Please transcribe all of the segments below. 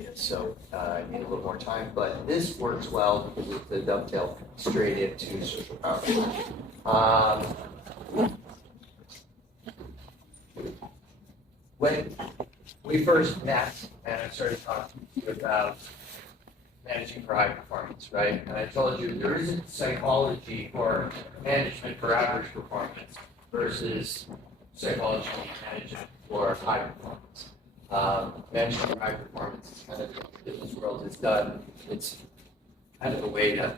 areas. So I need a little more time, but this works well because it's the dovetail straight into social power. When we first met and I started talking to you about managing for high performance, right? And I told you there isn't psychology for management for average performance versus psychology management for high performance. Management for high performance is kind of what the business world has done. It's kind of a way to,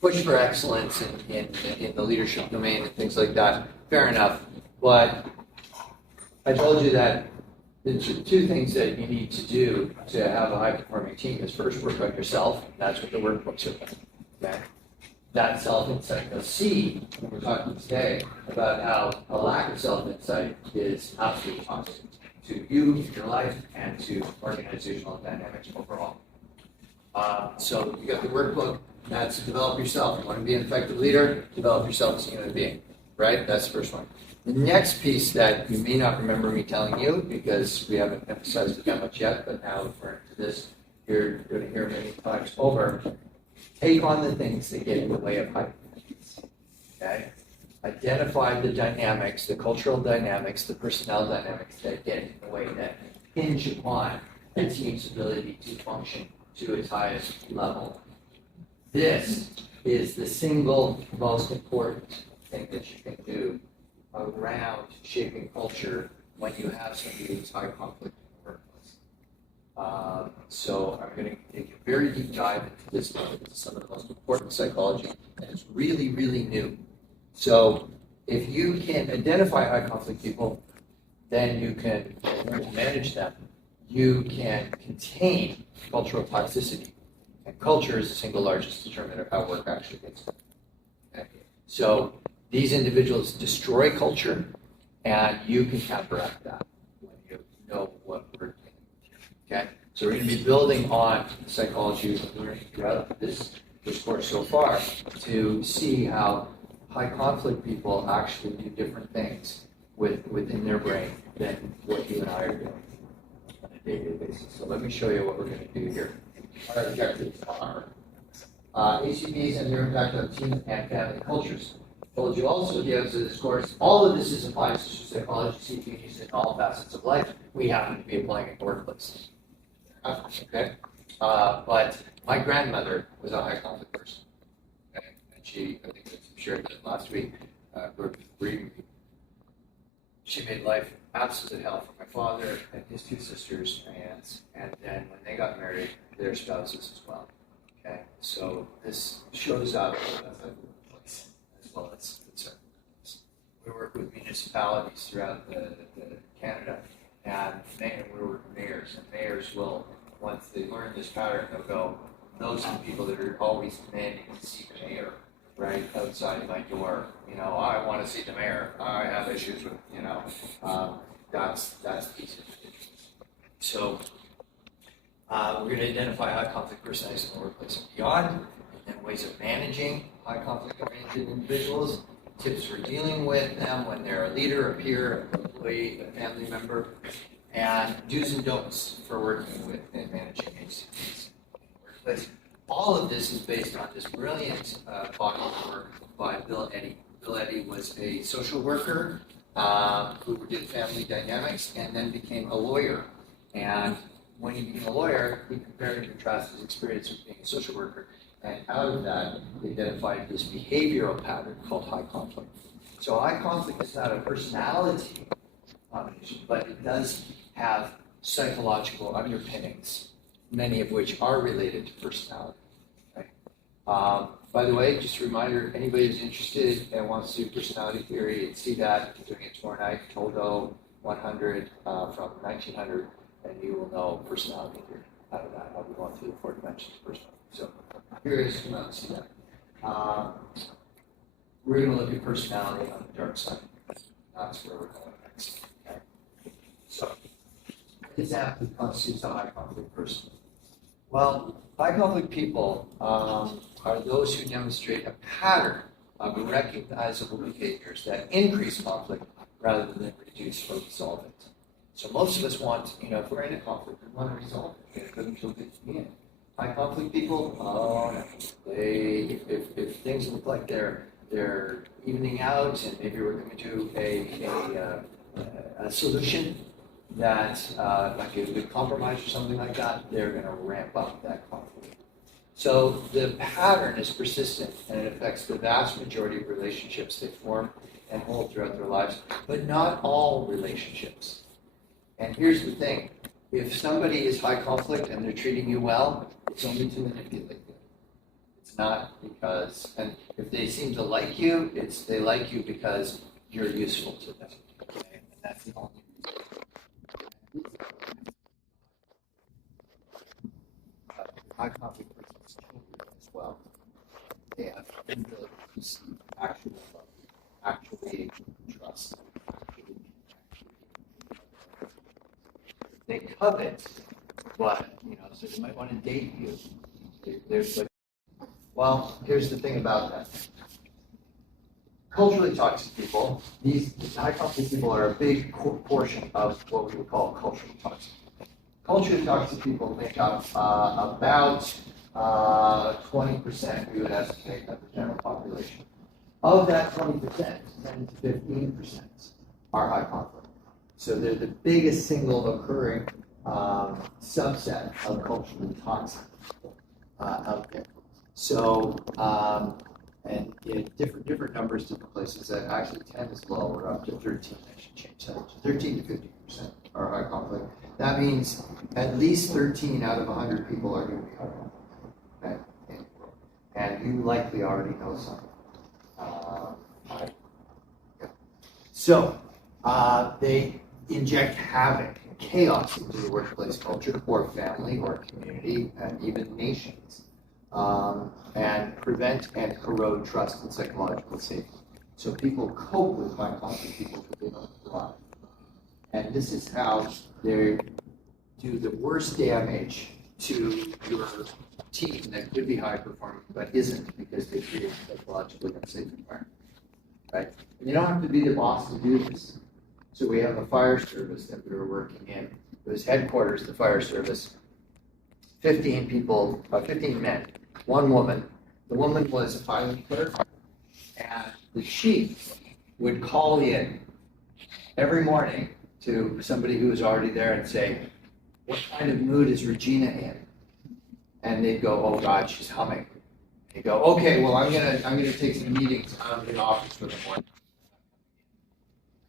push for excellence in the leadership domain and things like that. Fair enough. But I told you that the two things that you need to do to have a high-performing team is first work on yourself. That's what the workbooks are about. Okay? That self-insight. Now, C, we're talking today about how a lack of self-insight is absolutely toxic to you, your life, and to organizational dynamics overall. So you got the workbook. That's develop yourself. You want to be an effective leader, develop yourself as a human being. Right? That's the first one. The next piece that you may not remember me telling you, because we haven't emphasized it that much yet, but now referring to this, you're going to hear many times over, take on the things that get in the way of high performance. Okay? Identify the dynamics, the cultural dynamics, the personnel dynamics that get in the way, that hinge upon a team's ability to function to its highest level. This is the single most important thing that you can do around shaping culture when you have somebody who's high conflict in the workplace. So I'm going to take a very deep dive into this, into some of the most important psychology, and it's really, really new. So if you can identify high conflict people, then you can learn to manage them. You can contain cultural toxicity. And culture is the single largest determinant of how work actually gets done. Okay? So these individuals destroy culture, and you can counteract that when you know what we're doing here. Okay? So we're going to be building on the psychology we've learned throughout this course so far to see how high conflict people actually do different things within their brain than what you and I are doing on a day-to-day basis. So let me show you what we're going to do here. Our objectives are ACBs and their impact on team and family cultures. Told you also at the outset of this course, all of this is applied to psychology, see if you can use it in all facets of life. We happen to be applying it in the workplace. Okay? But my grandmother was a high conflict person. Okay? And she, I think I shared that last week, she made life absolute hell for my father and his two sisters and aunts. And then when they got married, their spouses as well. Okay? So this shows up as well as concern. We work with municipalities throughout the Canada, and we work with mayors. And mayors will, once they learn this pattern, they'll go, those are the people that are always demanding to see the mayor, right, outside my door. I want to see the mayor. I have issues with, that's these individuals. So we're going to identify high conflict personalities in the workplace and beyond, and ways of managing high conflict-oriented individuals, tips for dealing with them when they're a leader, a peer, an employee, a family member, and do's and don'ts for working with and managing ACBs in the workplace. All of this is based on this brilliant body of work by Bill Eddy. Bill Eddy was a social worker who did family dynamics and then became a lawyer. And when he became a lawyer, he compared and contrasted his experience with being a social worker. And out of that, he identified this behavioral pattern called high conflict. So high conflict is not a personality combination, but it does have psychological underpinnings, many of which are related to personality. Okay? By the way, just a reminder, anybody who's interested and wants to do personality theory and see that, we're doing it tomorrow night, Toldo 100 from 1900, and you will know personality theory out of that. I'll be going through the 4 dimensions of personality. So here is, come out and see that. We're going to look at personality on the dark side. That's where we're going next. Okay? So, what exactly constitutes a high conflict person? Well, high conflict people are those who demonstrate a pattern of recognizable behaviors that increase conflict rather than reduce or resolve it. So most of us want, if we're in a conflict, we want to resolve it. It doesn't feel good to be in. High conflict people, oh no. If things look like they're evening out, and maybe we're going to do a solution that might be a good compromise or something like that, they're going to ramp up that conflict. So the pattern is persistent, and it affects the vast majority of relationships they form and hold throughout their lives, but not all relationships. And here's the thing. If somebody is high conflict and they're treating you well, it's only to manipulate you. It's not because, and if they seem to like you, they like you because you're useful to them. Okay? And that's the only reason. High conflict persons children as well. They have inability to receive actual love, actually trust. They covet what, so they might want to date you. Well, here's the thing about that. Culturally toxic people, these high conflict people are a big portion of what we would call culturally toxic. Culturally toxic people make up about 20%, we would estimate, of the general population. Of that 20%, 10 to 15% are high conflict. So they're the biggest single occurring subset of culturally toxic out there. So, and different numbers, different places. That actually 10 is low, or up to 13. I should change that. 13 to 50% are high conflict. That means at least 13 out of 100 people are going to be high conflict. Okay? And you likely already know some. So they inject havoc and chaos into the workplace culture, or family, or community, and even nations, and prevent and corrode trust and psychological safety. So people cope with high conflict people because they don't thrive. And this is how they do the worst damage to your team that could be high performing but isn't, because they create a psychologically unsafe environment. Right? And you don't have to be the boss to do this. So we have a fire service that we were working in. It was headquarters, the fire service. 15 people, 15 men, one woman. The woman was a filing clerk, and the chief would call in every morning to somebody who was already there and say, "What kind of mood is Regina in?" And they'd go, "Oh God, she's humming." He'd go, "Okay, well I'm gonna take some meetings out of the office for the morning."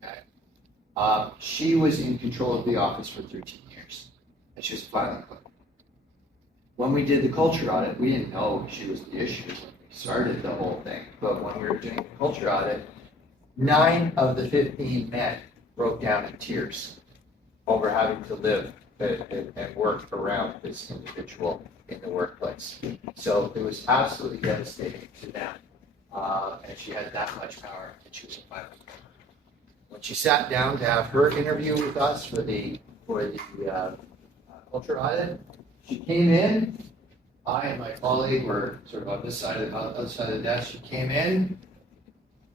Okay. She was in control of the office for 13 years, and she was a filing clerk. When we did the culture audit, we didn't know she was the issue when we started the whole thing. But when we were doing the culture audit, 9 of the 15 men broke down in tears over having to live and work around this individual in the workplace. So it was absolutely devastating to them. And she had that much power, and she was a filing clerk. When she sat down to have her interview with us for the culture audit, she came in. I and my colleague were sort of on this side of the other side of the desk. She came in,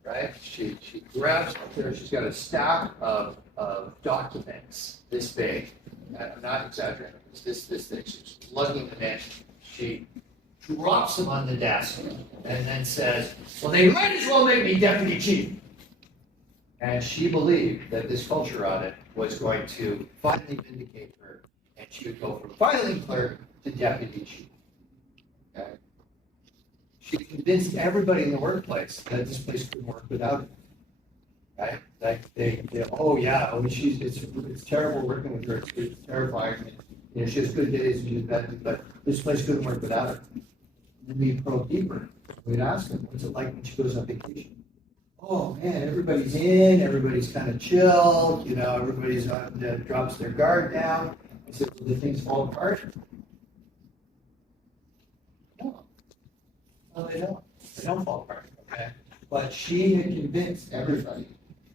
right? She grabs there. She's got a stack of documents this big. I'm not exaggerating. It's this thing. She's lugging them in. She drops them on the desk and then says, "Well, they might as well make me deputy chief." And she believed that this culture audit was going to finally vindicate her, and she would go from filing clerk to deputy chief. Okay? She convinced everybody in the workplace that this place could work without her. Right? Like it's terrible working with her. It's terrifying. She has good days and she has bad days, but this place couldn't work without her. And then we probe deeper. We'd ask them, "What's it like when she goes on vacation?" "Oh man, everybody's in, everybody's kind of chill, everybody's drops their guard down." I said, "Well, do things fall apart?" No, they don't. They don't fall apart. Okay, but she had convinced everybody,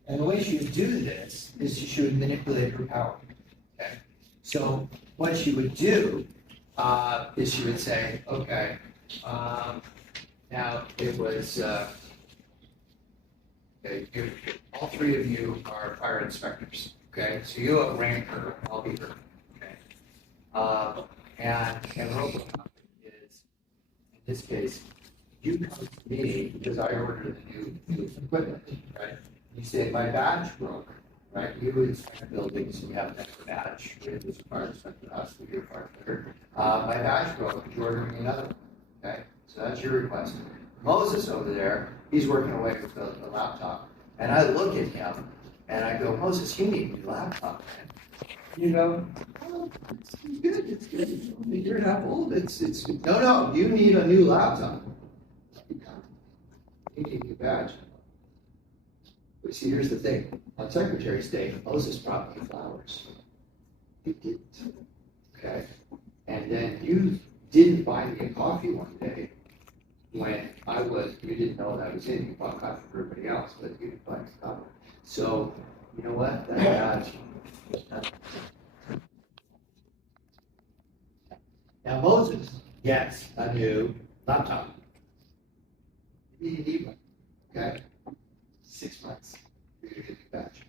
and the way she would do this is she would manipulate her power. Okay, so what she would do is she would say, "Okay, now it was." Okay, all 3 of you are fire inspectors. Okay, so you rank her, I'll be her. Okay, and RoboCop is, in this case, you come to me because I ordered the new equipment, right? You say my badge broke, right? You inspect buildings, you have an extra badge. It was required to send to us, we get far better. My badge broke, you order me another one, okay? So that's your request. Moses over there, he's working away with the laptop, and I look at him and I go, Moses, you need a new laptop, man. You go, oh, it's good, it's good. It's only a year and a half old. It's no, you need a new laptop. You need a new badge. But see, here's the thing. On Secretary's Day, Moses brought me flowers. You didn't. Okay? And then you didn't buy me a coffee one day when you didn't know that I was in. You bought coffee for everybody else, but you didn't buy me coffee. So, you know what? That badge. Now, Moses gets a new laptop. You need one. Okay? 6 months for you to get the badge.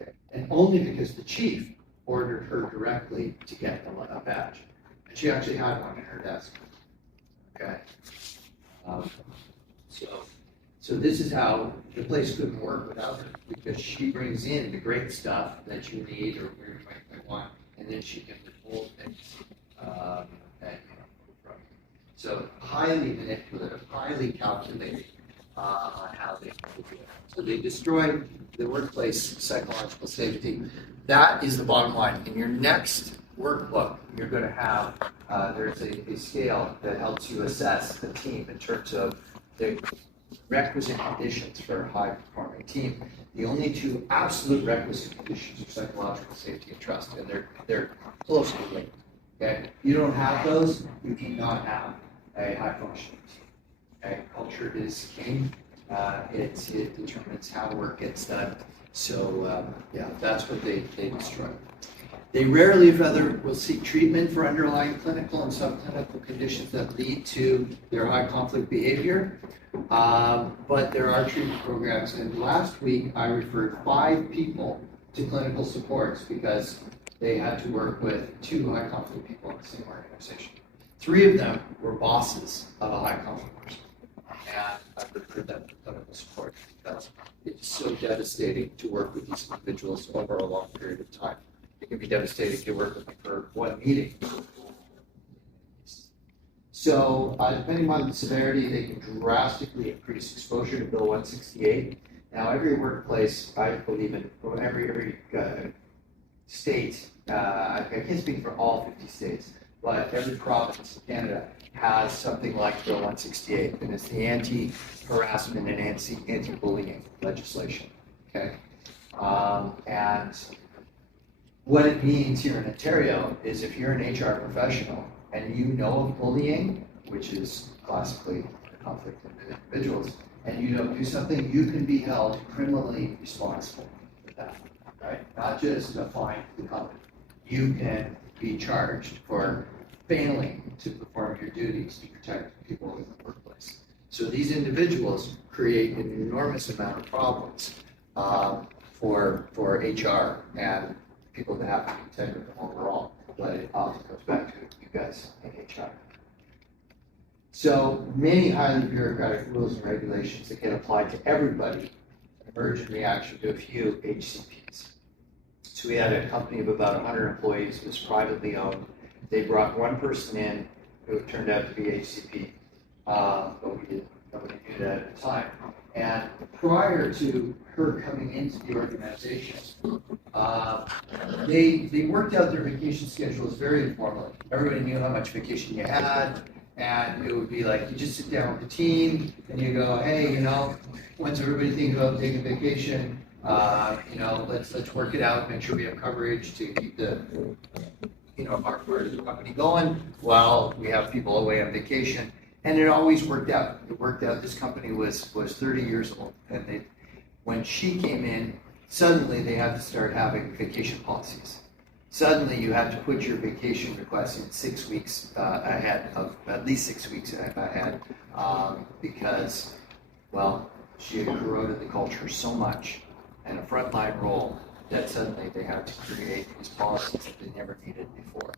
Okay? And only because the chief ordered her directly to get a badge. And she actually had one in her desk. Okay? So this is how the place couldn't work without her, because she brings in the great stuff that you need or where you might want, and then she can withhold things. So highly manipulative, highly calculated on how they do it. So they destroy the workplace psychological safety. That is the bottom line. In your next workbook, you're going to have, there's a scale that helps you assess the team in terms of the requisite conditions for a high-performing team. The only two absolute requisite conditions are psychological safety and trust, and they're closely linked. Okay, you don't have those, you cannot have a high-functioning team. Okay, culture is king. It determines how work gets done. So yeah, that's what they destroy. They rarely, if ever, will seek treatment for underlying clinical and subclinical conditions that lead to their high conflict behavior. But there are treatment programs. And last week, I referred 5 people to clinical supports because they had to work with 2 high conflict people in the same organization. 3 of them were bosses of a high conflict person. And I referred them to clinical support because it's so devastating to work with these individuals over a long period of time. It can be devastating to work with them for one meeting. So, depending on the severity, they can drastically increase exposure to Bill 168. Now, every workplace, I believe in, every state, I can't speak for all 50 states, but every province in Canada has something like Bill 168, and it's the anti-harassment and anti-bullying legislation. Okay, and what it means here in Ontario is if you're an HR professional and you know of bullying, which is classically a conflict of individuals, and you don't do something, you can be held criminally responsible for that, right? Not just a fine to the company. You can be charged for failing to perform your duties to protect people in the workplace. So these individuals create an enormous amount of problems for HR and people that have to contend with them overall, but it often goes back to you guys in HR. So many highly bureaucratic rules and regulations that get applied to everybody emerge in reaction to a few HCPs. So we had a company of about 100 employees, it was privately owned. They brought one person in who turned out to be HCP, but nobody knew that at the time. And prior to her coming into the organization, they worked out their vacation schedules very informally. Everybody knew how much vacation you had, and it would be like you just sit down with the team and you go, hey, when's everybody thinking about taking vacation? Let's work it out, make sure we have coverage to keep the our part of the company going while we have people away on vacation. And it always worked out. It worked out. This company was 30 years old, and when she came in, suddenly they had to start having vacation policies. Suddenly you had to put your vacation request in 6 weeks ahead of, at least 6 weeks ahead, because, well, she had corroded the culture so much, and a frontline role that suddenly they have to create these policies that they never needed before.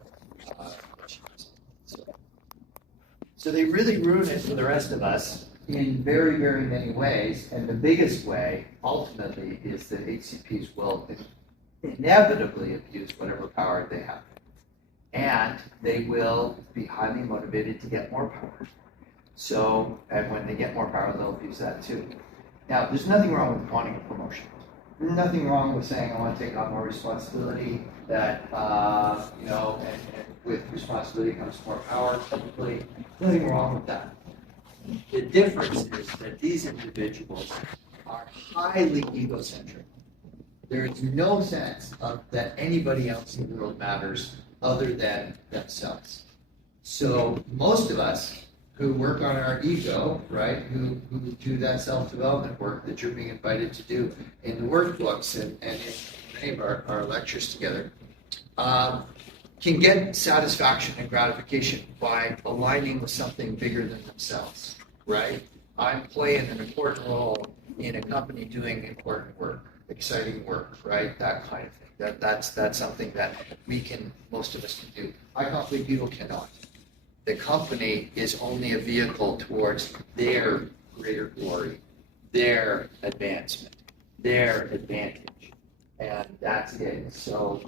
So they really ruin it for the rest of us in very, very many ways. And the biggest way, ultimately, is that HCPs will inevitably abuse whatever power they have. And they will be highly motivated to get more power. So, and when they get more power, they'll abuse that too. Now, there's nothing wrong with wanting a promotion. There's nothing wrong with saying, I want to take on more responsibility, that, and with responsibility comes more power, typically. Nothing wrong with that. The difference is that these individuals are highly egocentric. There is no sense that anybody else in the world matters other than themselves. So most of us who work on our ego, right, who do that self-development work that you're being invited to do in the workbooks and in many of our lectures together, can get satisfaction and gratification by aligning with something bigger than themselves, right? I'm playing an important role in a company doing important work, exciting work, right? That kind of thing. That's something that most of us can do. I company people cannot. The company is only a vehicle towards their greater glory, their advancement, their advantage, and that's it. So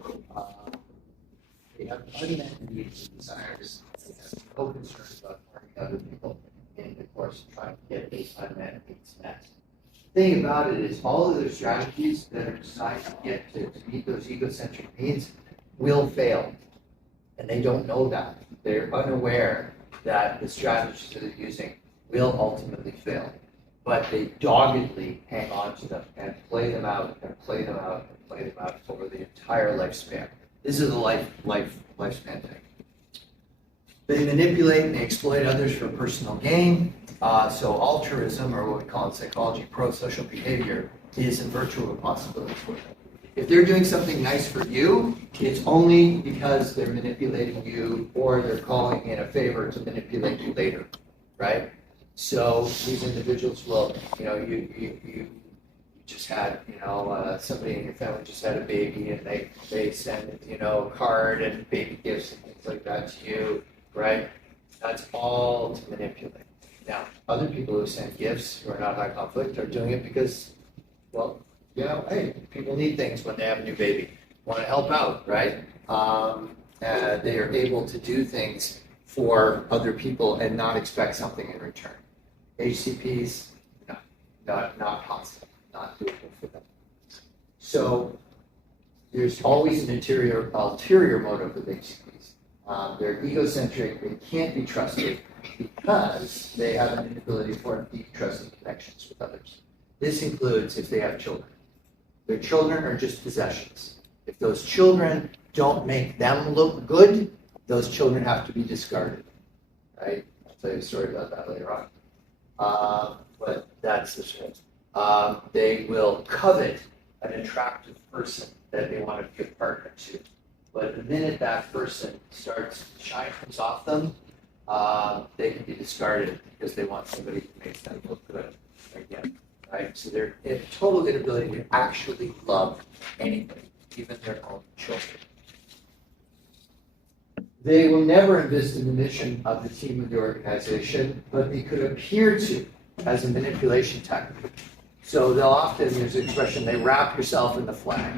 they have unmet needs and desires. They have no concern about harming other people, and of course, trying to get these unmet needs met. The thing about it is, all of their strategies that are designed to get to meet those egocentric needs will fail, and they don't know that. They're unaware that the strategies that they're using will ultimately fail, but they doggedly hang on to them and play them out and play them out and play them out over the entire lifespan. This is a lifespan thing. They manipulate and they exploit others for personal gain. So altruism, or what we call in psychology, pro-social behavior, is a virtual possibility for them. If they're doing something nice for you, it's only because they're manipulating you or they're calling in a favor to manipulate you later, right? So these individuals will, you just had, somebody in your family just had a baby and they send, a card and baby gifts and things like that to you, right? That's all to manipulate. Now, other people who send gifts who are not high conflict are doing it because, well, hey, people need things when they have a new baby. Want to help out, right? They are able to do things for other people and not expect something in return. HCPs, no, not possible, not doable for them. So there's always an ulterior motive with HCPs. They're egocentric, they can't be trusted because they have an inability for deep trusting connections with others. This includes if they have children. Their children are just possessions. If those children don't make them look good, those children have to be discarded, right? I'll tell you a story about that later on. But that's the truth. They will covet an attractive person that they want to be a partner to. But the minute that person starts shine comes off them, they can be discarded because they want somebody who makes them look good again. Right? So they're in total inability to actually love anybody, even their own children. They will never invest in the mission of the team or the organization, but they could appear to as a manipulation tactic. So they'll often use the expression, they wrap yourself in the flag.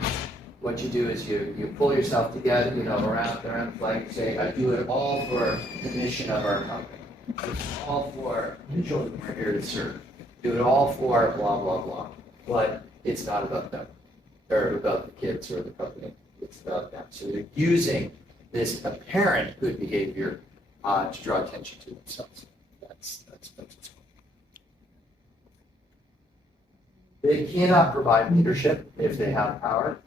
What you do is you pull yourself together, around the flag and say, I do it all for the mission of our company. It's all for the children we're here to serve. Do it all for blah, blah, blah. But it's not about them, or about the kids or the company. It's about them. So they're using this apparent good behavior to draw attention to themselves. That's what's going on. They cannot provide leadership if they have power.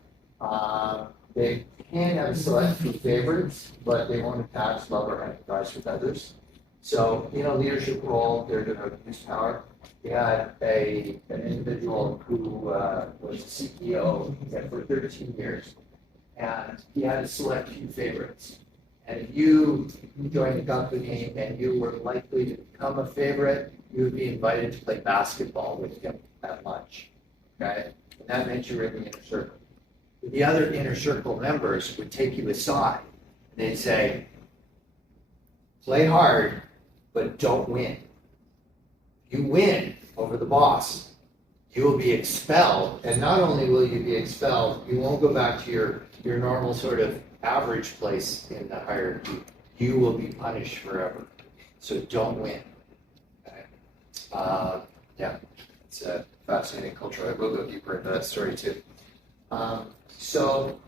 They can have select few favorites, but they won't attach, love, or empathize with others. So, leadership role, they're going to abuse power. We had an individual who was a CEO for 13 years, and he had to select few favorites. And if you joined the company and you were likely to become a favorite, you would be invited to play basketball with him at lunch. Okay? And that meant you were in the inner circle. The other inner circle members would take you aside and they'd say, play hard, but don't win. You win over the boss, you will be expelled, and not only will you be expelled, you won't go back to your normal sort of average place in the hierarchy. You will be punished forever. So don't win. Okay. Yeah, it's a fascinating culture. I will go deeper into that story too. So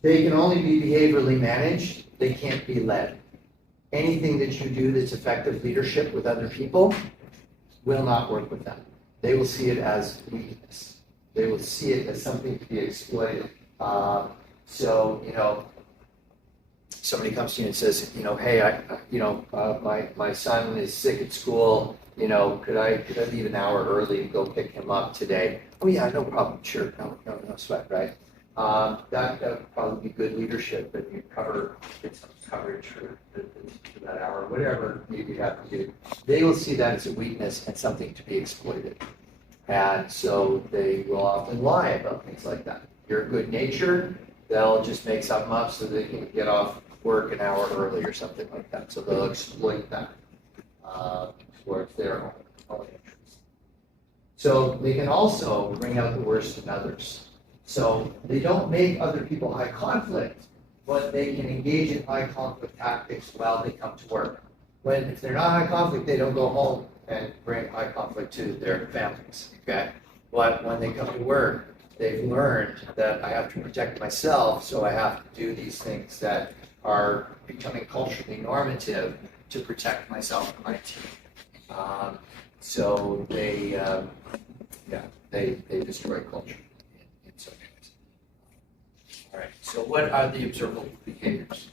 they can only be behaviorally managed. They can't be led. Anything that you do that's effective leadership with other people will not work with them. They will see it as weakness. They will see it as something to be exploited. Somebody comes to you and says, hey, my son is sick at school. Could I leave an hour early and go pick him up today? Oh yeah, no problem. Sure, no sweat, right? That would probably be good leadership, and you get some coverage for that hour, whatever you have to do. They will see that as a weakness and something to be exploited. And so they will often lie about things like that. You're good natured, they'll just make something up so they can get off work an hour early or something like that. So they'll exploit that towards their own interests. So they can also bring out the worst in others. So they don't make other people high conflict, but they can engage in high conflict tactics while they come to work. If they're not high conflict, they don't go home and bring high conflict to their families, okay? But when they come to work, they've learned that I have to protect myself, so I have to do these things that are becoming culturally normative to protect myself and my team. So they destroy culture in some ways. All right, so what are the observable behaviors?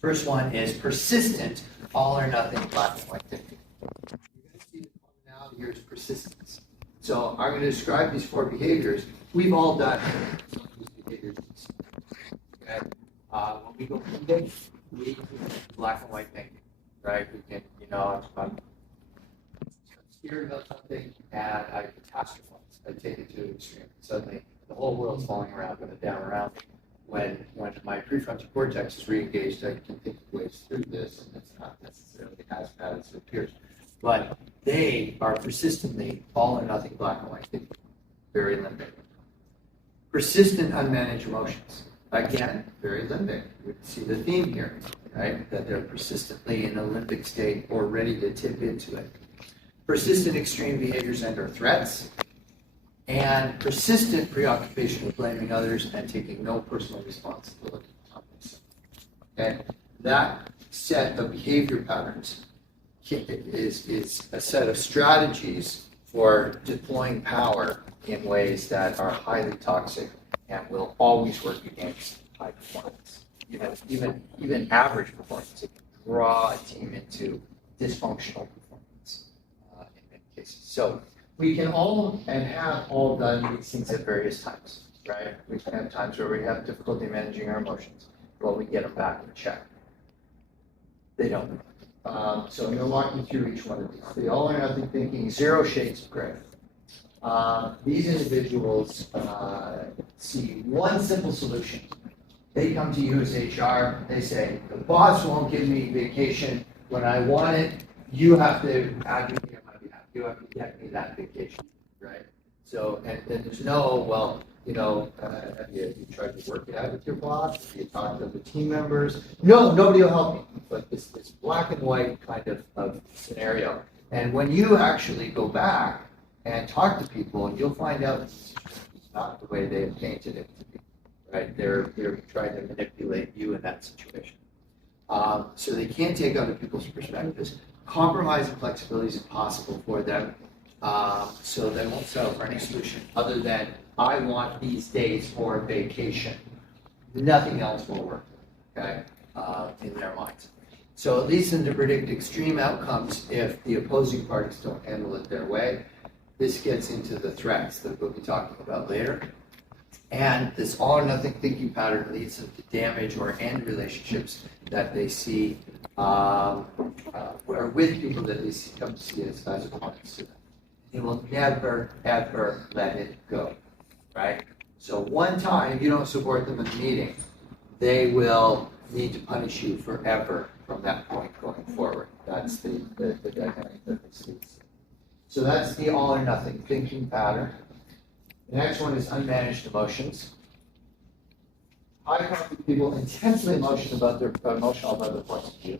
First one is persistent, all or nothing black and white thinking. You're going to see the commonality here is persistence. So I'm going to describe these 4 behaviors. We've all done some of these behaviors. Okay? When we go thinking, we black and white thinking, right? We can, I'm scared about something and I catastrophize. I take it to an extreme. Suddenly, the whole world's falling around around me. When my prefrontal cortex is re-engaged, I can think of ways through this, and it's not necessarily as bad as it appears. But they are persistently all or nothing black and white thinking, very limbic. Persistent unmanaged emotions, again, very limbic. We can see the theme here, right? That they're persistently in a limbic state or ready to tip into it. Persistent extreme behaviors and or threats, and persistent preoccupation with blaming others and taking no personal responsibility on this. Okay? That set of behavior patterns is a set of strategies for deploying power in ways that are highly toxic and will always work against high performance. Even average performance, it can draw a team into dysfunctional performance in many cases. So we can all and have all done these things at various times, right? We can have times where we have difficulty managing our emotions. Well, we get them back in check. They don't. So I'm going to walk you through each one of these. The all or nothing thinking, 0 shades of gray. These individuals see one simple solution. They come to you as HR. They say, the boss won't give me vacation when I want it. You have to advocate on my behalf. You have to get me that vacation, right? So, and then there's no, have you tried to work it out with your boss? Have you talked to the team members? No, nobody will help me. But this black and white kind of scenario. And when you actually go back and talk to people, you'll find out it's not the way they have painted it to be, right? They're trying to manipulate you in that situation. So they can't take other people's perspectives. Compromise and flexibility is impossible for them. So they won't settle for any solution other than, I want these days for vacation. Nothing else will work, okay, in their minds. So it leads them to predict extreme outcomes if the opposing parties don't handle it their way. This gets into the threats that we'll be talking about later. And this all or nothing thinking pattern leads them to damage or end relationships that they see, or with people that they come to see as opponents to them. They will never, ever let it go, right? So one time, if you don't support them in the meeting, they will need to punish you forever from that point going forward. That's the dynamic that they see. So that's the all or nothing thinking pattern. The next one is unmanaged emotions. High conflict people intensely emotional about their points of view,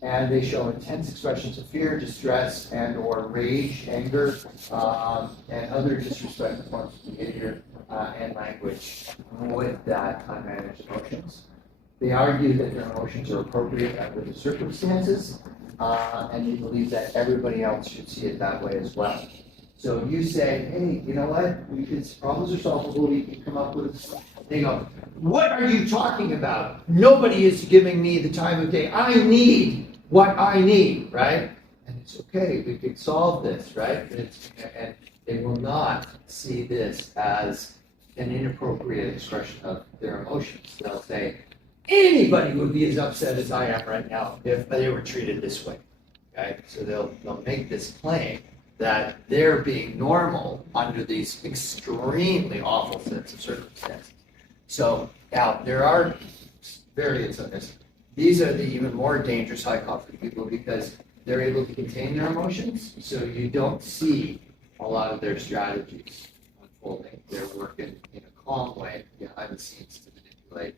and they show intense expressions of fear, distress, and/or rage, anger, and other disrespectful forms of behavior and language with that unmanaged emotions. They argue that their emotions are appropriate under the circumstances, and they believe that everybody else should see it that way as well. So you say, hey, you know what? Problems are solvable. We can come up with a solution. They go, what are you talking about? Nobody is giving me the time of day. I need what I need, right? And it's okay. We can solve this, right? And they will not see this as an inappropriate expression of their emotions. They'll say, anybody would be as upset as I am right now if they were treated this way. Okay? So they'll make this claim that they're being normal under these extremely awful sets of circumstances. So now there are variants of this. These are the even more dangerous high conflict people because they're able to contain their emotions, so you don't see a lot of their strategies unfolding. They're working in a calm way behind the scenes to manipulate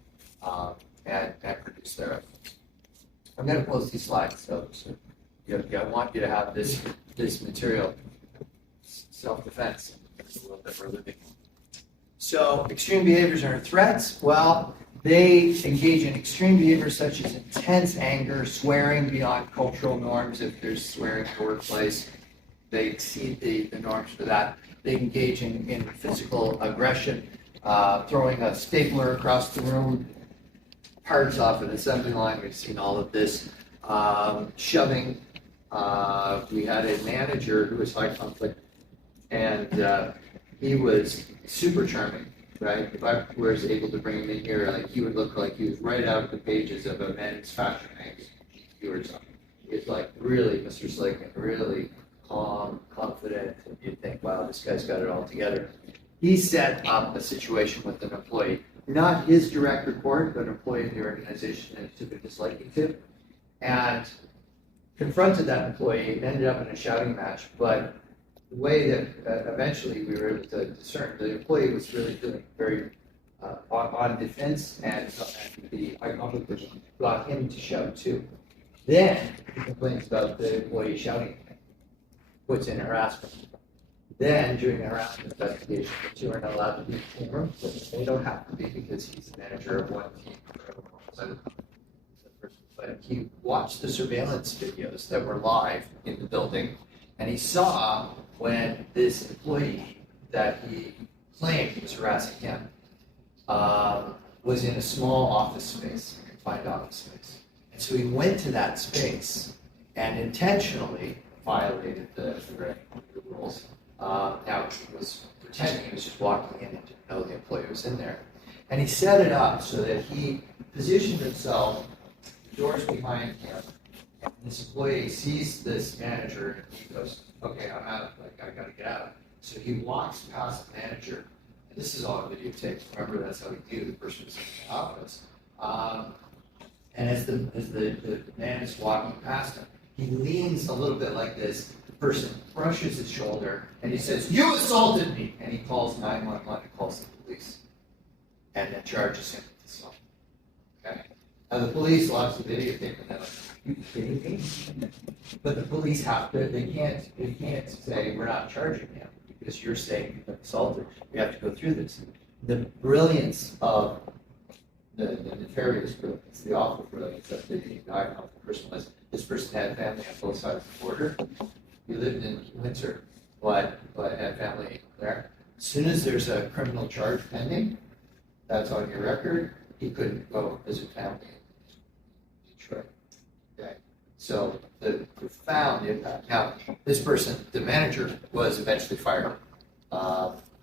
and produce their efforts. I'm going to close these slides, so I want you to have this material, self-defense, a little bit for a living. So extreme behaviors are threats. Well, they engage in extreme behaviors such as intense anger, swearing beyond cultural norms. If there's swearing in the workplace, they exceed the norms for that. They engage in physical aggression, throwing a stapler across the room, parts off an assembly line. We've seen all of this. Shoving. We had a manager who was high conflict, and he was super charming, right? If I was able to bring him in here, like he would look like he was right out of the pages of a men's fashion magazine or something. He was like really Mr. Slick and really calm, confident, and you'd think, wow, this guy's got it all together. He set up a situation with an employee, not his direct report, but an employee in the organization that he took a disliking to, and confronted that employee. It ended up in a shouting match, but the way that eventually we were able to discern, the employee was really feeling very on defense, and the high conflict person got him to shout too. Then he complains about the employee shouting, puts in harassment. Then during the harassment investigation, the two are not allowed to be in the same room. They don't have to be because he's the manager of one team. But he watched the surveillance videos that were live in the building, and he saw when this employee that he claimed was harassing him was in a small office space, a confined office space. And so he went to that space and intentionally violated the rules. Now he was pretending he was just walking in and didn't know the employee was in there. And he set it up so that he positioned himself, the doors behind him, and this employee sees this manager and he goes, okay, I'm out, I gotta get out. So he walks past the manager, and this is all videotaped. Remember, that's how we do. The person was in the office. And as the man is walking past him, he leans a little bit like this. The person brushes his shoulder and he says, "You assaulted me!" And he calls 911 and calls the police. And then charges him with assault. Okay? Now the police watch the videotape and they're like, "Are you kidding me?" But the police they can't say, "We're not charging him because you're saying you've been assaulted." We have to go through this. The brilliance of the nefarious brilliance, the awful brilliance that the person was. This person had family on both sides of the border. He lived in Windsor, but had family there. As soon as there's a criminal charge pending, that's on your record. He couldn't go visit family in Detroit. Okay, so the profound impact. Now, this person, the manager, was eventually fired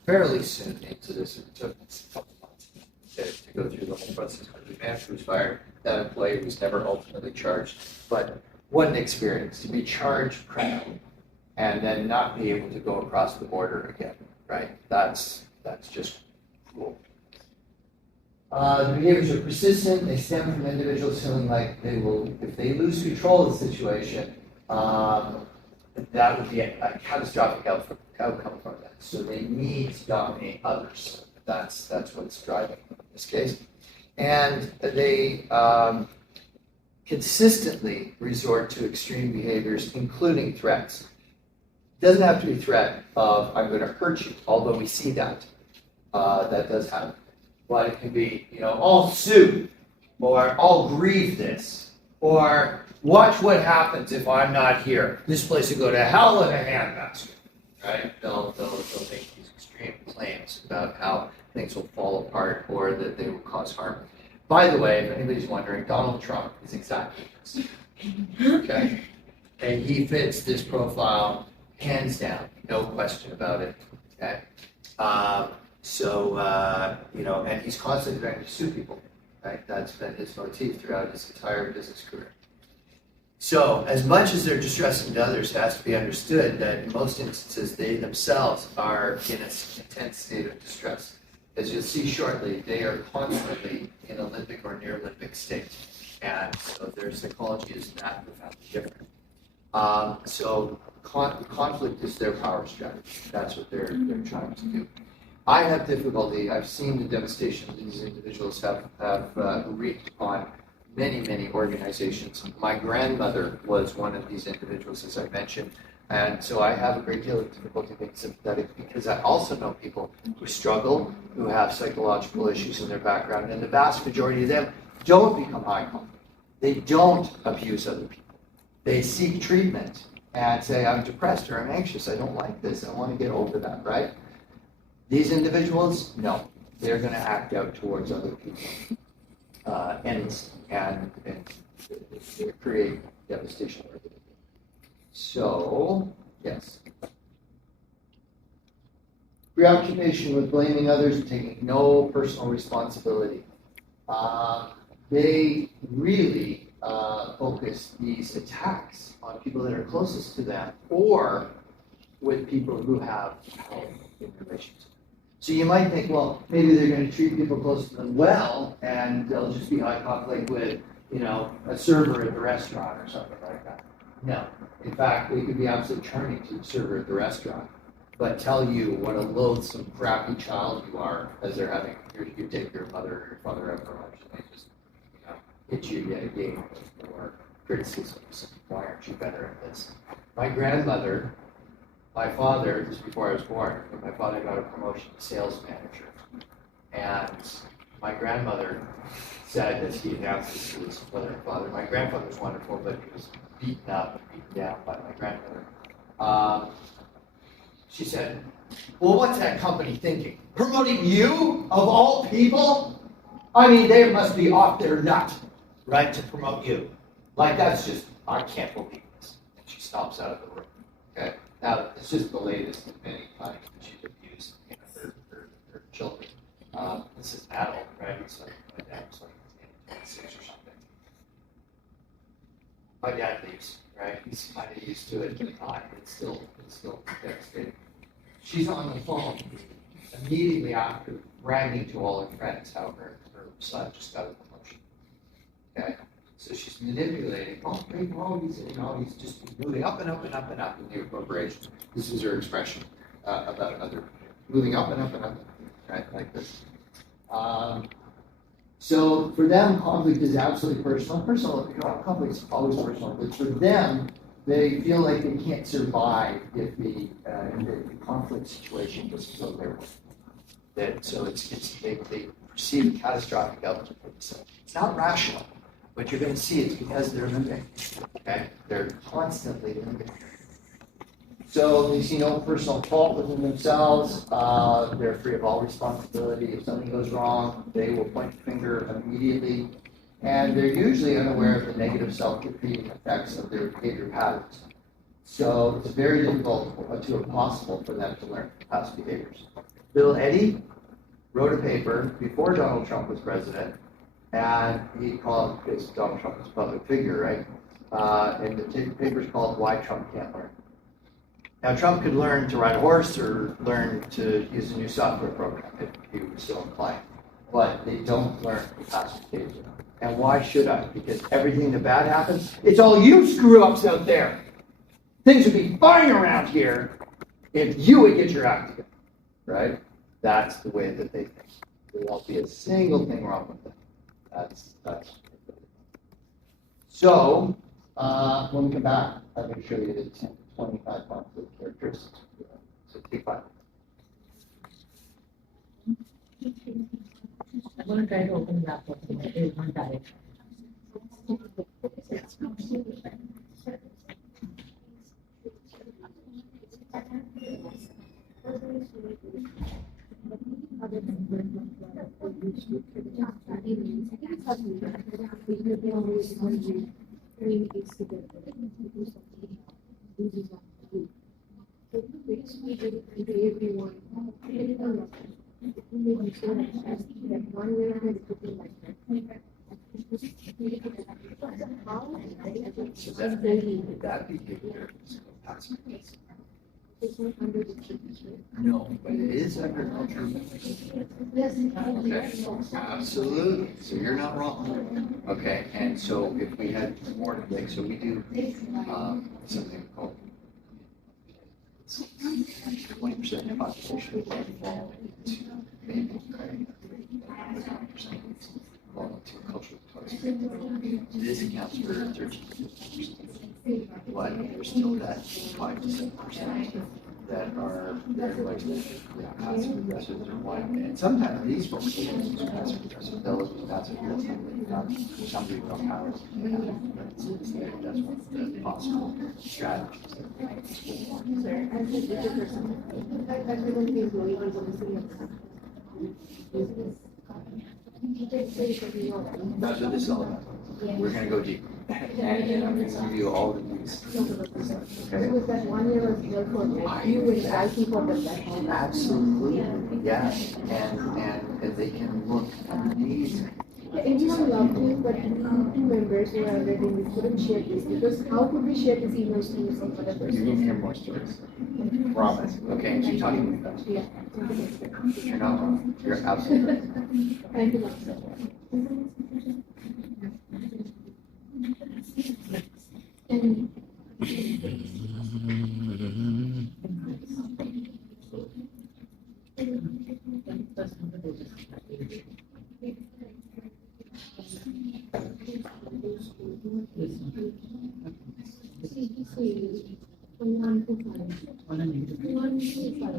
fairly soon into this. It took a couple months to go through the whole process. The manager was fired. That employee was never ultimately charged. But what an experience to be charged criminally and then not be able to go across the border again, right? That's just school. The behaviors are persistent. They stem from individuals feeling like they will, if they lose control of the situation, that would be a catastrophic outcome from that. So they need to dominate others. That's what's driving them in this case. And they consistently resort to extreme behaviors, including threats. It doesn't have to be a threat of, I'm going to hurt you, although we see that. That does happen. But it can be, I'll sue, or I'll grieve this, or watch what happens if I'm not here. This place will go to hell in a handbasket, right? They'll make these extreme claims about how things will fall apart or that they will cause harm. By the way, if anybody's wondering, Donald Trump is exactly this. Okay? And he fits this profile hands down, no question about it. Okay? And he's constantly trying to sue people. Right? That's been his motif throughout his entire business career. So, as much as they're distressing to others, it has to be understood that in most instances, they themselves are in an intense state of distress. As you'll see shortly, they are constantly in a limbic or near limbic state. And so their psychology is not profoundly different. Conflict is their power strategy. That's what they're trying to do. I have difficulty. I've seen the devastation these individuals have wreaked on many organizations. My grandmother was one of these individuals, as I mentioned, and so I have a great deal of difficulty being sympathetic because I also know people who struggle, who have psychological issues in their background, and the vast majority of them don't become high conflict. They don't abuse other people. They seek treatment and say, I'm depressed or I'm anxious, I don't like this, I want to get over that, right? These individuals, no, they're going to act out towards other people. And create devastation. So, yes. Preoccupation with blaming others and taking no personal responsibility. They really focus these attacks on people that are closest to them or with people who have power in relationships. So you might think, well, maybe they're going to treat people close to them well, and they'll just be high conflict with, a server at the restaurant or something like that. No. In fact, they could be absolutely charming to the server at the restaurant, but tell you what a loathsome, crappy child you are as they're having, you take your mother or your father out for lunch, and they just, hit you yet again or criticisms. Why aren't you better at this? My father, just before I was born, my father got a promotion to sales manager. And my grandmother said, as he announced this to his mother and father, my grandfather was wonderful, but he was beaten up and beaten down by my grandmother. She said, well, what's that company thinking? Promoting you, of all people? I mean, they must be off their nut, right, to promote you. Like, that's just, I can't believe this. And she stomps out of the room, okay? Now, it's just the latest in many times that she's abused her children. This is an adult, right? So my dad was like 26 or something. My dad leaves, right? He's kind of used to it, but it's still devastating. She's on the phone immediately after bragging to all her friends how her son just got a promotion. Okay? So she's manipulating. Oh, great, he's just moving up and up and up and up in the corporation. This is her expression about another, moving up and up and up, right, like this. So for them, conflict is absolutely personal. Conflict is always personal, but for them, they feel like they can't survive if the conflict situation doesn't go their way. So they perceive a catastrophic outcome for themselves. It's not rational. But you're going to see it's because they're limiting. Okay? They're constantly limiting. So they see no personal fault within themselves. They're free of all responsibility. If something goes wrong, they will point the finger immediately. And they're usually unaware of the negative self-defeating effects of their behavior patterns. So it's very difficult to impossible for them to learn from past behaviors. Bill Eddy wrote a paper before Donald Trump was president. And he called, because Donald Trump is a public figure, right? And the paper's called Why Trump Can't Learn. Now, Trump could learn to ride a horse or learn to use a new software program if he was so inclined, but they don't learn classification. And why should I? Because everything that bad happens, it's all you screw-ups out there. Things would be fine around here if you would get your act together, right? That's the way that they think. There won't be a single thing wrong with them. That's. So, when we come back, I'm going to show you the 10 to 25 positive characteristics. So, take 5. I'm going to try to open the laptop in one direction. So that behavior is passive. No, but it is agriculture. Okay, absolutely. So you're not wrong. Okay, and so if we had more to like, so we do something called 20% of the population fall into maybe 20% fall into cultural tourism. This accounts for 13%. But there's still that 5 to 7% that are very much passive aggressive or white. And sometimes these folks will use passive aggressive, they'll use passive aggressive. Some people don't have it. That's one of the possible strategies. That's what this is all about. We're going to go deep. And I'm going to give you all the these. Okay. Was that 1 year was there for you and asking for the best? Absolutely, yes. And they can look amazing. Everyone loved you, but the team members who are ready, we couldn't share this because how could we share this email to some other You person? can hear more stories. Promise. Okay, so talking about that. Yeah. You're not wrong. You're absolutely right. Thank you much. And one to five. 1 to 5.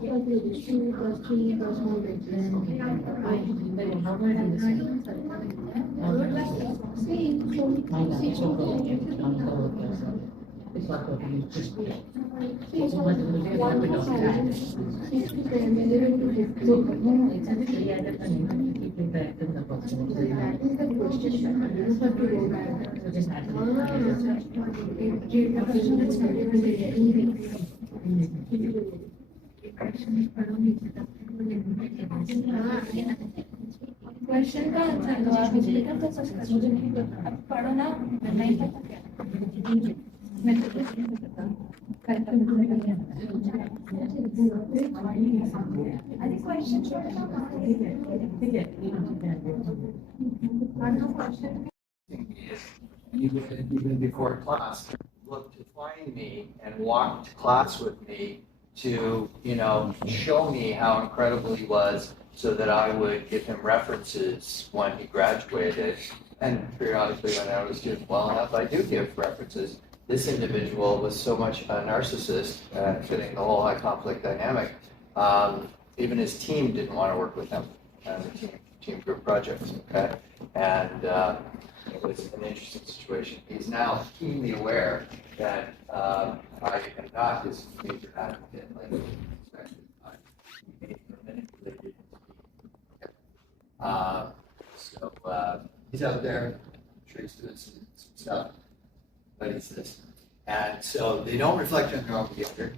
2 plus 3 plus 4 question का answer दो आप बिजली का तो सस्ता मुझे नहीं पता अब पढ़ो ना नहीं पता क्या मैं तो कुछ नहीं पता करता अरे क्वेश्चन छोटा Even before class, looked to find me and walked to class with me to, show me how incredible he was so that I would give him references when he graduated. And periodically when I was doing well enough, I do give references. This individual was so much a narcissist, fitting the whole high conflict dynamic. Even his team didn't want to work with him on the team group projects, okay? And it was an interesting situation. He's now keenly aware that I am not his major advocate, like manipulated. So he's out there, I'm sure he's doing some stuff, but he says, and so they don't reflect on their own behavior.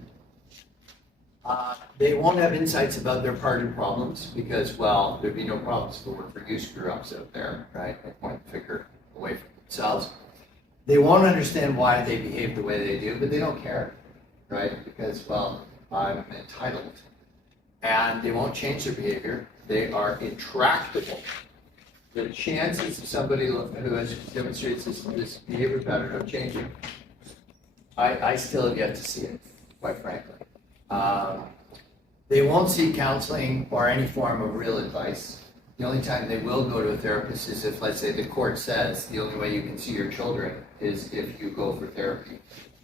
They won't have insights about their part in problems because, well, there'd be no problems if it weren't for you screw-ups out there, right? They point the finger away from themselves. They won't understand why they behave the way they do, but they don't care, right? Because, well, I'm entitled. And they won't change their behavior. They are intractable. The chances of somebody who has demonstrates this behavior pattern of changing, I still have yet to see it, quite frankly. They won't seek counseling or any form of real advice. The only time they will go to a therapist is if, let's say, the court says the only way you can see your children is if you go for therapy.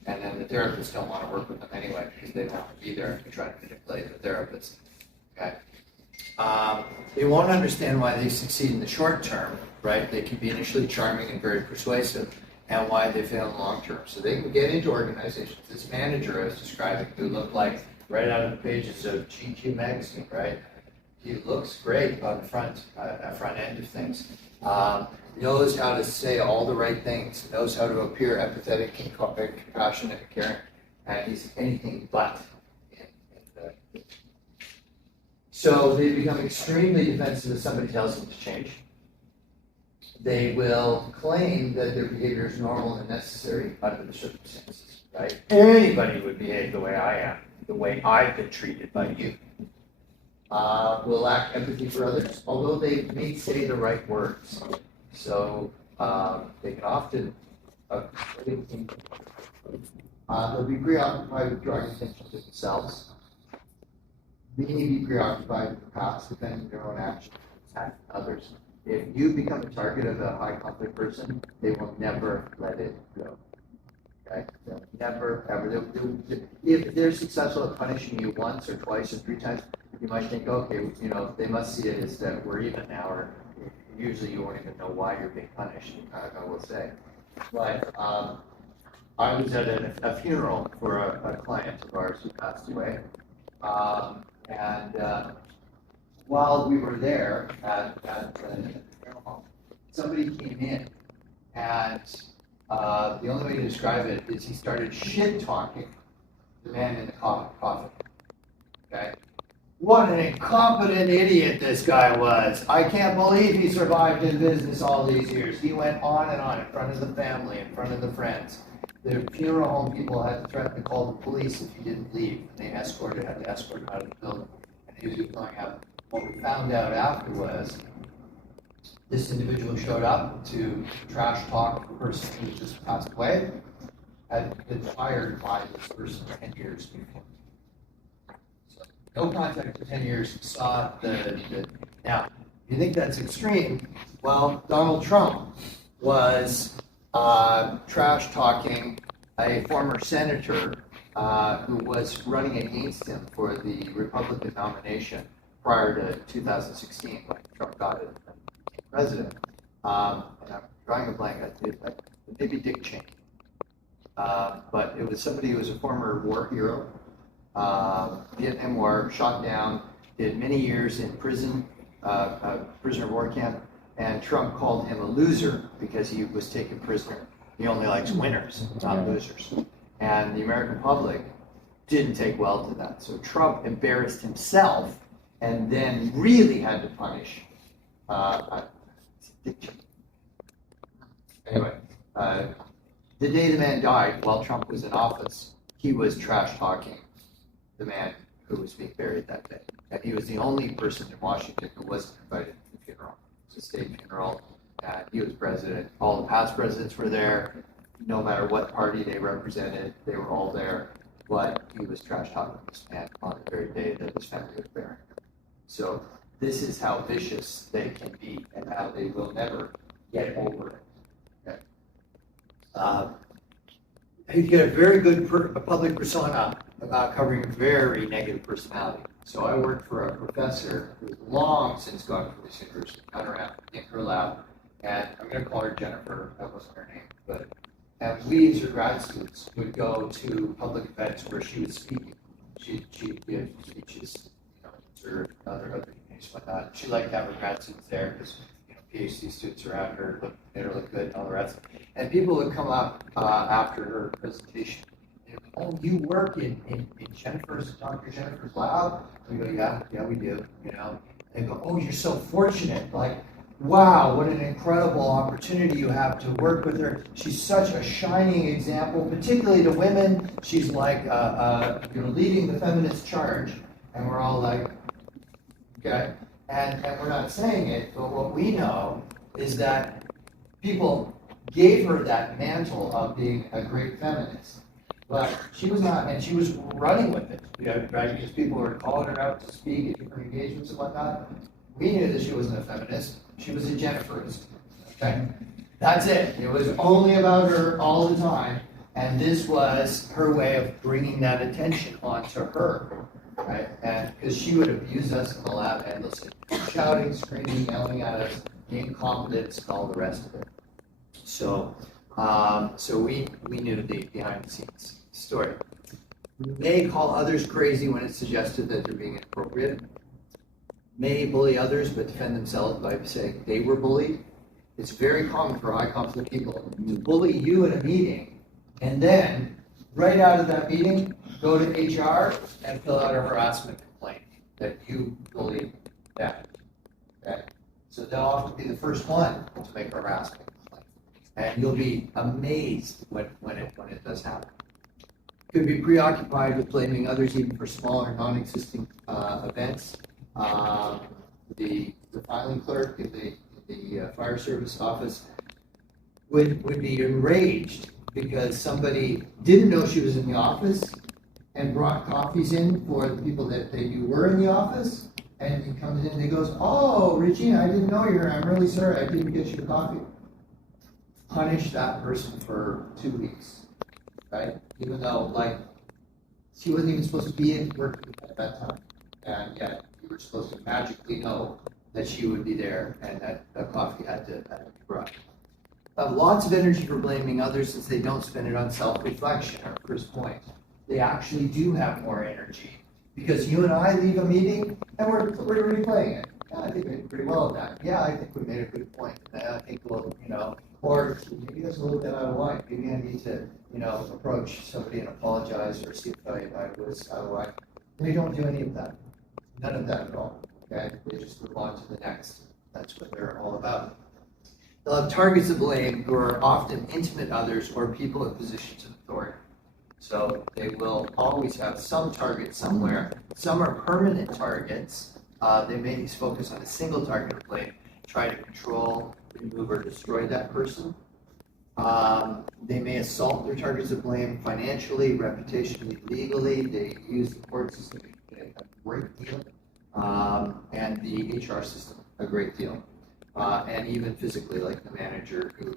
And then the therapists don't want to work with them anyway because they want to be there and try to manipulate the therapist. Okay? They won't understand why they succeed in the short term, right? They can be initially charming and very persuasive, and why they fail in the long term. So they can get into organizations. This manager I was describing, who looked like right out of the pages of GQ magazine, right? He looks great on the front end of things. Knows how to say all the right things. Knows how to appear empathetic, compassionate, and caring. And he's anything but. So they become extremely defensive if somebody tells them to change. They will claim that their behavior is normal and necessary under the circumstances, right? Anybody would behave the way I am, the way I've been treated by you. Will lack empathy for others, although they may say the right words. So they can often they'll be preoccupied with drawing attention to themselves. They may be preoccupied with the past, defending their own actions, attacking others. If you become a target of a high conflict person, they will never let it go. Okay? They'll never, ever. If they're successful at punishing you once or twice or 3 times, you might think, okay, they must see it as that we're even now, or usually you won't even know why you're being punished, I will say. But I was at a funeral for a client of ours who passed away. While we were there at the funeral home, somebody came in, and the only way to describe it is he started shit-talking the man in the coffin. Okay? What an incompetent idiot this guy was. I can't believe he survived in business all these years. He went on and on in front of the family, in front of the friends. The funeral home people had to threaten to call the police if he didn't leave. They had to escort him out of the building. And he was going out. What we found out after was this individual showed up to trash talk the person who just passed away, had been fired by this person 10 years before. So, no contact for 10 years, saw now, if you think that's extreme, well, Donald Trump was trash talking a former senator who was running against him for the Republican nomination prior to 2016 when Trump got it president. And I'm drawing a blank, maybe Dick Cheney. But it was somebody who was a former war hero, Vietnam War, shot down, did many years in prison, prisoner of war camp, and Trump called him a loser because he was taken prisoner. He only likes winners, not losers. And the American public didn't take well to that. So Trump embarrassed himself and then really had to punish Dick Cheney. Anyway, the day the man died, while Trump was in office, he was trash talking the man who was being buried that day. And he was the only person in Washington who wasn't invited to the funeral. It was a state funeral, and he was president. All the past presidents were there. No matter what party they represented, they were all there. But he was trash talking this man on the very day that his family was burying him. So this is how vicious they can be, and how they will never get over it. Okay. He's got a very good public persona about covering very negative personality. So I worked for a professor who's long since gone from this university, not around, in her lab, and I'm going to call her Jennifer, that wasn't her name, but and we as her grad students would go to public events where she was speaking. She'd give speeches, or other things like that. She liked to have her grad students there because PhD students around her made her look good and all the rest. And people would come up after her presentation. Oh, you work in Dr. Jennifer's lab? We go, yeah, we do. They go, oh, you're so fortunate. Like, wow, what an incredible opportunity you have to work with her. She's such a shining example, particularly to women. She's like, leading the feminist charge. And we're all like, okay. And we're not saying it, but what we know is that people gave her that mantle of being a great feminist. But she was not, and she was running with it, right? Because people were calling her out to speak at different engagements and whatnot. We knew that she wasn't a feminist. She was a Jenniferist. Okay? That's it. It was only about her all the time. And this was her way of bringing that attention onto her. Right? And because she would abuse us in the lab endlessly, shouting, screaming, yelling at us, incompetence, and all the rest of it. So, we knew the behind the scenes story. May call others crazy when it's suggested that they're being inappropriate. May bully others but defend themselves by saying they were bullied. It's very common for high conflict people to bully you in a meeting and then, right out of that meeting, go to HR and fill out a harassment complaint that you bullied them. Okay? So they'll often be the first one to make a harassment complaint. And you'll be amazed when it does happen. Could be preoccupied with blaming others even for smaller non-existing events. The filing clerk in the fire service office would be enraged because somebody didn't know she was in the office and brought coffees in for the people that they knew were in the office. And he comes in and he goes, "Oh, Regina, I didn't know you were here. I'm really sorry. I didn't get you the coffee." Punish that person for 2 weeks, right? Even though, she wasn't even supposed to be in work at that time. And yet, you were supposed to magically know that she would be there and that a coffee had to be brought. Lots of energy for blaming others since they don't spend it on self-reflection, our first point. They actually do have more energy. Because you and I leave a meeting and we're replaying it. Yeah, I think we did pretty well at that. Yeah, I think we made a good point. I think we'll, or maybe that's a little bit out of line. Maybe I need to, approach somebody and apologize or see if I was out of line. They don't do any of that. None of that at all. Okay? They just move on to the next. That's what they're all about. They'll have targets of blame who are often intimate others or people in positions of authority. So they will always have some target somewhere. Some are permanent targets. They may focus on a single target of blame, try to control, remove, or destroy that person. They may assault their targets of blame financially, reputationally, legally. They use the court system a great deal, and the HR system a great deal, and even physically, like the manager who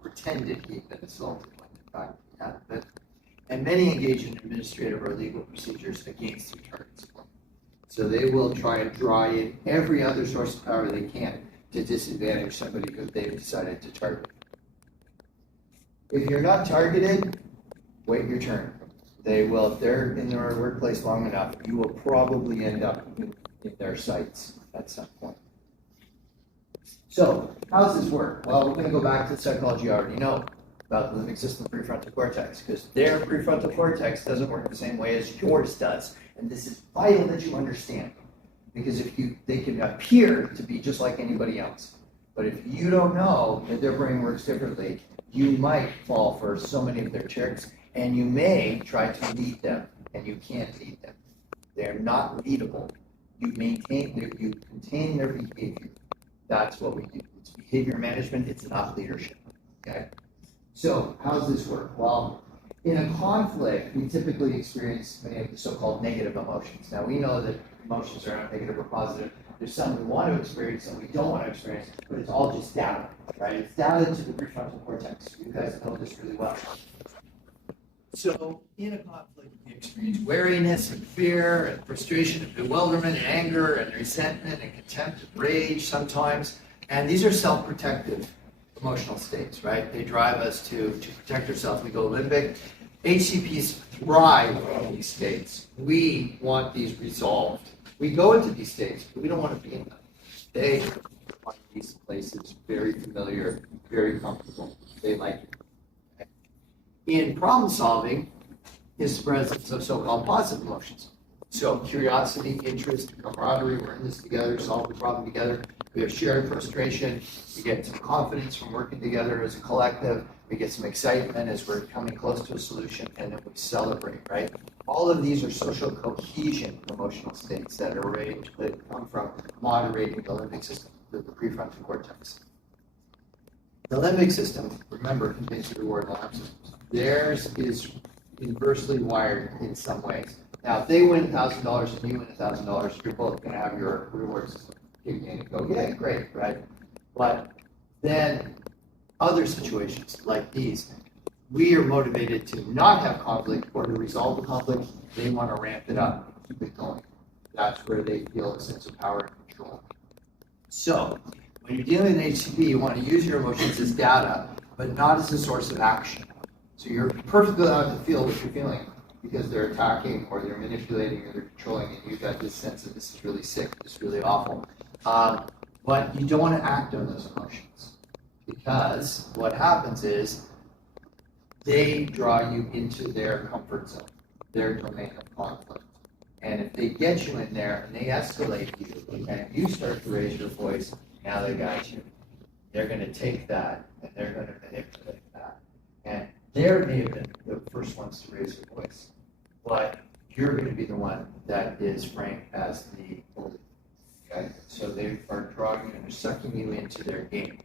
pretended he'd been assaulted when in fact he hadn't been. And many engage in administrative or legal procedures against their targets of blame. So they will try to draw in every other source of power they can to disadvantage somebody who they've decided to target. If you're not targeted, wait your turn. They will, if they're in their workplace long enough, you will probably end up in their sights at some point. So, how does this work? Well, we're going to go back to the psychology you already know about the limbic system prefrontal cortex, because their prefrontal cortex doesn't work the same way as yours does. And this is vital that you understand, because they can appear to be just like anybody else. But if you don't know that their brain works differently, you might fall for so many of their tricks, and you may try to lead them, and you can't lead them. They're not leadable. You contain their behavior. That's what we do. It's behavior management, it's not leadership. Okay? So, how does this work? Well, in a conflict, we typically experience many of the so-called negative emotions. Now, we know that emotions are not negative or positive. There's some we want to experience, some we don't want to experience, but it's all just data, right? It's data to the prefrontal cortex. You guys know this really well. So, in a conflict, we experience wariness and fear and frustration and bewilderment and anger and resentment and contempt and rage sometimes. And these are self-protective emotional states, right? They drive us to protect ourselves. We go limbic. HCPs thrive in these states. We want these resolved. We go into these states, but we don't want to be in them. They find these places very familiar, very comfortable. They like it. Okay. In problem solving is the presence of so-called positive emotions. So curiosity, interest, camaraderie, we're in this together, solve the problem together. We have shared frustration. We get some confidence from working together as a collective. We get some excitement as we're coming close to a solution, and then we celebrate, right? All of these are social cohesion emotional states that come from moderating the limbic system, the prefrontal cortex. The limbic system, remember, contains the reward and alarm systems. Theirs is inversely wired in some ways. Now, if they win $1,000 and you win $1,000, you're both going to have your reward system kick in and go, yeah, great, right? But then other situations like these, we are motivated to not have conflict or to resolve the conflict. They want to ramp it up, keep it going. That's where they feel a sense of power and control. So, when you're dealing with HCP, you want to use your emotions as data, but not as a source of action. So you're perfectly allowed to feel what you're feeling because they're attacking or they're manipulating or they're controlling, and you've got this sense that this is really sick, this is really awful. But you don't want to act on those emotions because what happens is they draw you into their comfort zone, their domain of conflict. And if they get you in there and they escalate you and you start to raise your voice, now they got you. They're going to take that and they're going to manipulate that. And they may have been the first ones to raise their voice, but you're going to be the one that is framed as the bully. Okay? So they are drawing you and they're sucking you into their game.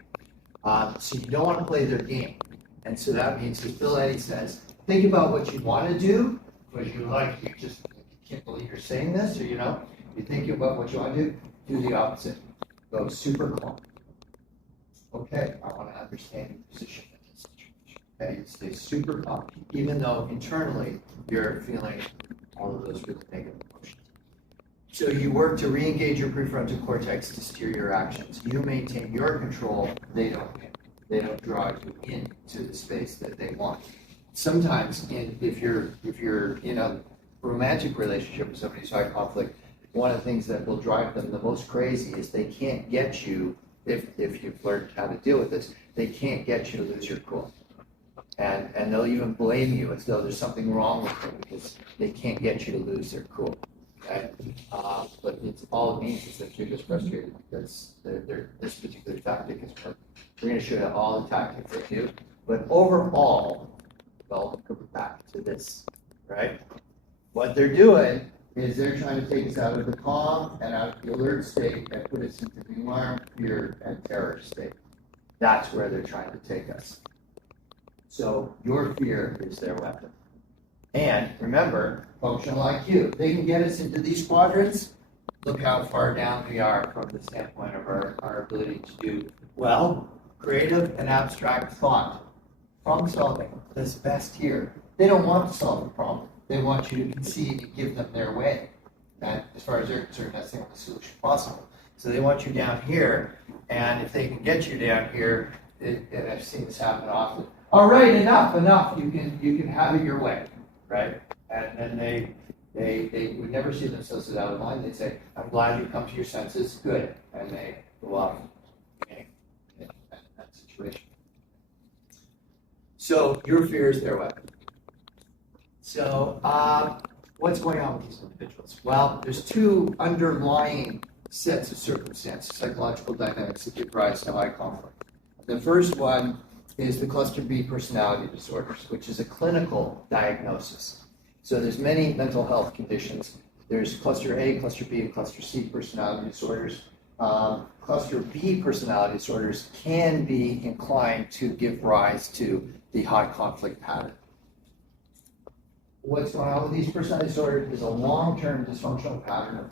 So you don't want to play their game. And so that means, as Bill Eddy says, think about what you want to do, because you can't believe you're saying this, or you think about what you want to do the opposite. Go super calm. Okay, I want to understand your position in this situation. Okay, stay super calm, even though internally you're feeling all of those really negative emotions. So you work to re-engage your prefrontal cortex to steer your actions. You maintain your control, they don't. They don't draw you into the space that they want. Sometimes, if you're in a romantic relationship with somebody who's high conflict, one of the things that will drive them the most crazy is they can't get you, if you've learned how to deal with this, they can't get you to lose your cool. And they'll even blame you as though there's something wrong with them because they can't get you to lose their cool. Okay? But it's all it means is that you're just frustrated because this particular tactic is working. We're going to show you all the tactics they do. But overall, well, go back to this, right? What they're doing is they're trying to take us out of the calm and out of the alert state and put us into the alarm, fear, and terror state. That's where they're trying to take us. So your fear is their weapon. And remember, functional IQ. They can get us into these quadrants. Look how far down we are from the standpoint of our ability to do, well, creative and abstract thought. Problem solving is best here. They don't want to solve a problem. They want you to concede and give them their way. And as far as they're concerned, that's the only solution possible. So they want you down here, and if they can get you down here, and I've seen this happen often, all right, enough, you can have it your way, right? And then they would never see themselves as out of line. They'd say, I'm glad you come to your senses, good. And they go off in that situation. So your fear is their weapon. So what's going on with these individuals? Well, there's two underlying sets of circumstances, psychological dynamics that give rise to high conflict. The first one is the cluster B personality disorders, which is a clinical diagnosis. So there's many mental health conditions. There's cluster A, cluster B, and cluster C personality disorders. Cluster B personality disorders can be inclined to give rise to the high conflict pattern. What's going on with these personality disorders is a long-term dysfunctional pattern of